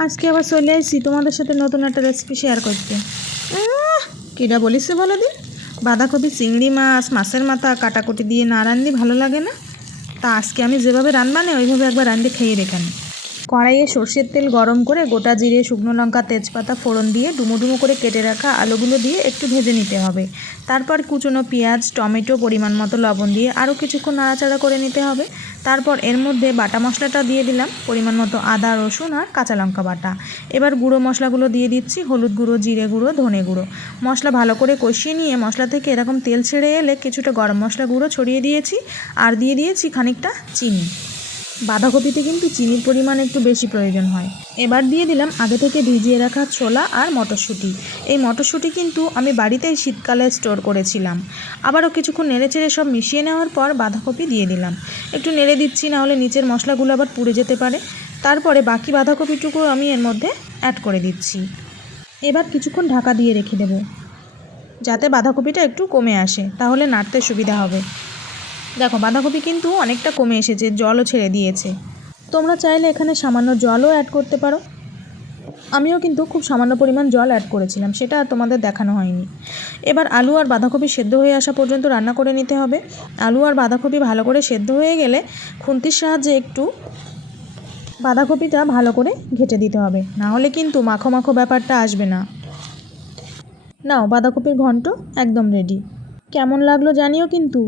আজকে আবার চলে আসছি তোমাদের সাথে নতুন একটা রেসিপি শেয়ার করতে। কীটা বলিস বলো দিন বাঁধাকপি, চিংড়ি মাছ, মাছের মাথা, কাটাকুটি দিয়ে না রান্দি ভালো লাগে না। তা আজকে আমি যেভাবে রান্না নেই ওইভাবে একবার রান্ধে খেয়ে দেখানি। কড়াইয়ে সর্ষের তেল গরম করে গোটা জিরে, শুকনো লঙ্কা, তেজপাতা, ফোড়ন দিয়ে ডুমো ডুমো করে কেটে রাখা আলুগুলো দিয়ে একটু ভেজে নিতে হবে। তারপর কুচনো পেঁয়াজ, টমেটো, পরিমাণ মতো লবণ দিয়ে আরও কিছুক্ষণ নাড়াচাড়া করে নিতে হবে। তারপর এর মধ্যে বাটা মশলাটা দিয়ে দিলাম, পরিমাণ মতো আদা, রসুন আর কাঁচা লঙ্কা বাটা। এবার গুঁড়ো মশলাগুলো দিয়ে দিচ্ছি, হলুদ গুঁড়ো, জিরে গুঁড়ো, ধনে গুঁড়ো। মশলা ভালো করে কষিয়ে নিয়ে মশলা থেকে এরকম তেল ছেড়ে এলে কিছুটা গরম মশলা গুঁড়ো ছড়িয়ে দিয়েছি আর দিয়ে দিয়েছি খানিকটা চিনি। বাঁধাকপিতে কিন্তু চিনির পরিমাণ একটু বেশি প্রয়োজন হয়। এবার দিয়ে দিলাম আগে থেকে ভিজিয়ে রাখা ছোলা আর মটরশুঁটি। এই মটরশুঁটি কিন্তু আমি বাড়িতেই শীতকালে স্টোর করেছিলাম। আবারও কিছুক্ষণ নেড়ে চেড়ে সব মিশিয়ে নেওয়ার পর বাঁধাকপি দিয়ে দিলাম। একটু নেড়ে দিচ্ছি নাহলে নিচের মশলাগুলো আবার পুড়ে যেতে পারে। তারপরে বাকি বাঁধাকপিটুকু আমি এর মধ্যে অ্যাড করে দিচ্ছি। এবার কিছুক্ষণ ঢাকা দিয়ে রেখে দেবো। যাতে বাঁধাকপিটা একটু কমে আসে, তাহলে নাড়তে সুবিধা হবে। দেখো, বাঁধাকপি কিন্তু অনেকটা কমে এসেছে, জলও ছেড়ে দিয়েছে। তোমরা চাইলে এখানে সামান্য জলও অ্যাড করতে পারো। আমিও কিন্তু খুব সামান্য পরিমাণ জল অ্যাড করেছিলাম, সেটা আর তোমাদের দেখানো হয়নি। এবার আলু আর বাঁধাকপি সেদ্ধ হয়ে আসা পর্যন্ত রান্না করে নিতে হবে। আলু আর বাঁধাকপি ভালো করে সেদ্ধ হয়ে গেলে খুন্তির সাহায্যে একটু বাঁধাকপিটা ভালো করে ঘেটে দিতে হবে। না হলে কিন্তু মাখো মাখো ব্যাপারটা আসবে না। নাও, বাঁধাকপির ঘন্ট একদম রেডি কেমন লাগল জানিও কিন্তু।